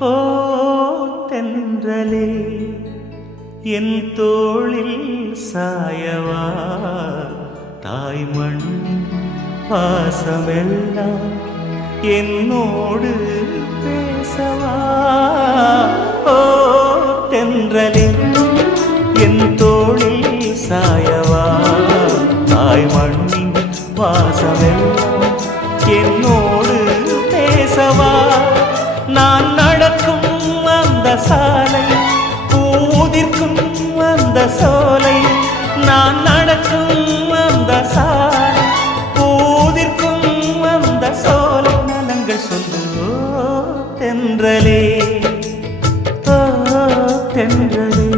ஓ தென்றலே என் தோளில் சாயவா தாய்மண் பாசமெல்லாம் என்னோடு பேசவா ஓ தென்றலே என் தோளில் சாயவா தாய்மண்ணின் பாசமெல்லாம் என்னோடு பேசவா நான் நடக்கும் அந்த சாலை பூதிர்க்கும் அந்த சோலை நான் நடக்கும் அந்த சாலை பூதிர்க்கும் அந்த சோலை நலங்கள் சொல்லு தென்றலே தென்றலே